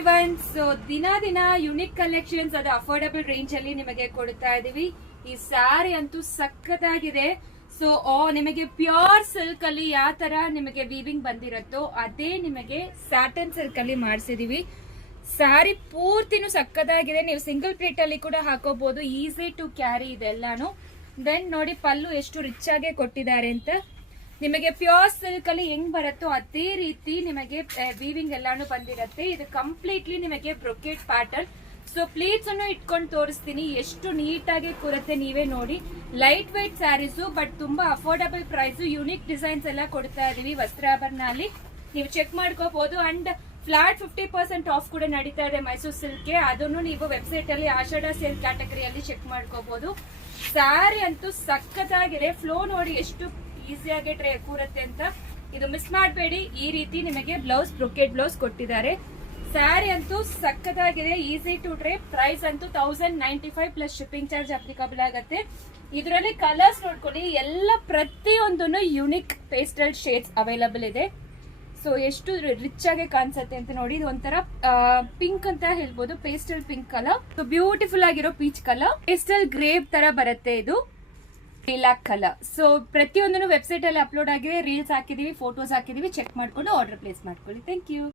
So ದಿನ unique collections ಅದು affordable range ಅಲ್ಲಿ ನಿಮಗೆ ಕೊಡ್ತಾ ಇದೀವಿ. ಈ ಸ್ಯಾರಿ ಅಂತೂ ಸಖತ್ತಾಗಿದೆ. ಸೊ ನಿಮಗೆ ಪ್ಯೂರ್ ಸಿಲ್ಕ್ ಅಲ್ಲಿ ಯಾವ ತರ ನಿಮಗೆ ವೀವಿಂಗ್ ಬಂದಿರತ್ತೋ ಅದೇ ನಿಮಗೆ ಸ್ಯಾಟನ್ ಸಿಲ್ಕ್ ಅಲ್ಲಿ ಮಾಡಿಸಿದೀವಿ. ಸ್ಯಾರಿ ಪೂರ್ತಿನೂ ಸಕ್ಕದಾಗಿದೆ. ನೀವು ಸಿಂಗಲ್ ಪ್ಲೇಟ್ ಅಲ್ಲಿ ಕೂಡ ಹಾಕೋಬಹುದು. ಈಸಿ ಟು ಕ್ಯಾರಿ ಇದೆಲ್ಲಾನು. ದೆನ್ ನೋಡಿ ಪಲ್ಲು ಎಷ್ಟು ರಿಚ್ ಆಗಿ ಕೊಟ್ಟಿದ್ದಾರೆ ಅಂತ. ನಿಮಗೆ ಪ್ಯೂರ್ ಸಿಲ್ಕ್ ಅಲ್ಲಿ ಹೆಂಗ್ ಬರುತ್ತೋ ಅದೇ ರೀತಿ ನಿಮಗೆ ವೀವಿಂಗ್ ಎಲ್ಲಾನು ಬಂದಿರತ್ತೆ. ಇದು ಕಂಪ್ಲೀಟ್ಲಿ ನಿಮಗೆ ಬ್ರೊಕೆಟ್ ಪ್ಯಾಟರ್ನ್. ಸೊ ಪ್ಲೀಟ್ಸ್ ಅನ್ನು ಇಟ್ಕೊಂಡು ತೋರಿಸ್ತೀನಿ ಎಷ್ಟು ನೀಟಾಗಿ ಕೂರುತ್ತೆ, ನೀವೇ ನೋಡಿ. ಲೈಟ್ ವೈಟ್ ಸ್ಯಾರೀಸು ಬಟ್ ತುಂಬಾ ಅಫೋರ್ಡಬಲ್ ಪ್ರೈಸ್. ಯೂನಿಕ್ ಡಿಸೈನ್ಸ್ ಎಲ್ಲ ಕೊಡ್ತಾ ಇದೀವಿ ವಸ್ತ್ರಾಭರಣ ಅಲ್ಲಿ, ನೀವು ಚೆಕ್ ಮಾಡ್ಕೋಬಹುದು. ಅಂಡ್ ಫ್ಲಾಟ್ 50% ಆಫ್ ಕೂಡ ನಡೀತಾ ಇದೆ ಮೈಸೂರು ಸಿಲ್ಕ್ಗೆ. ಅದನ್ನು ನೀವು ವೆಬ್ಸೈಟ್ ಅಲ್ಲಿ ಆಷಾಢ ಸೇಲ್ ಕ್ಯಾಟಗರಿಯಲ್ಲಿ ಚೆಕ್ ಮಾಡ್ಕೋಬಹುದು. ಸ್ಯಾರಿ ಅಂತೂ ಸಖತ್ತಾಗಿದೆ. ಫ್ಲೋ ನೋಡಿ ಎಷ್ಟು ಈಸಿಯಾಗಿ ಕೂರುತ್ತೆ ಅಂತ. ಇದು ಮಿಸ್ ಮಾಡಬೇಡಿ. ಈ ರೀತಿ ನಿಮಗೆ ಬ್ಲೌಸ್ ಬ್ರೊಕೆಟ್ ಬ್ಲೌಸ್ ಕೊಟ್ಟಿದ್ದಾರೆ. ಸ್ಯಾರಿ ಅಂತೂ ಸಖತ್ತಾಗಿದೆ. Easy to tray. ಪ್ರೈಸ್ ಅಂತೂ 1095 ಪ್ಲಸ್ ಶಿಪ್ಪಿಂಗ್ ಚಾರ್ಜ್ ಅಪ್ಲಿಕಬಲ್ ಆಗುತ್ತೆ. ಇದರಲ್ಲಿ ಕಲರ್ಸ್ ನೋಡ್ಕೊಳ್ಳಿ, ಎಲ್ಲ ಪ್ರತಿಯೊಂದನ್ನು ಯುನಿಕ್ ಪೇಸ್ಟಲ್ ಶೇಡ್ಸ್ ಅವೈಲಬಲ್ ಇದೆ. ಸೊ ಎಷ್ಟು ರಿಚ್ ಆಗಿ ಕಾಣಿಸುತ್ತೆ ಅಂತ ನೋಡಿ. ಇದು ಒಂಥರ ಪಿಂಕ್ ಅಂತ ಹೇಳ್ಬೋದು, pastel pink colour. So beautiful ಆಗಿರೋ ಪೀಚ್ ಕಲರ್. ಪೇಸ್ಟಲ್ ಗ್ರೇಪ್ ತರ ಬರುತ್ತೆ ಇದು. Lilac colour. ಸೊ ಪ್ರತಿಯೊಂದನ್ನು ವೆಬ್ಸೈಟ್ ಅಲ್ಲಿ ಅಪ್ಲೋಡ್ ಆಗಿದೆ. ರೀಲ್ಸ್ ಹಾಕಿದೀವಿ, ಫೋಟೋಸ್ ಹಾಕಿದೀವಿ. ಚೆಕ್ ಮಾಡ್ಕೊಂಡು ಆರ್ಡರ್ ಪ್ಲೇಸ್ ಮಾಡ್ಕೊಳ್ಳಿ. Thank you.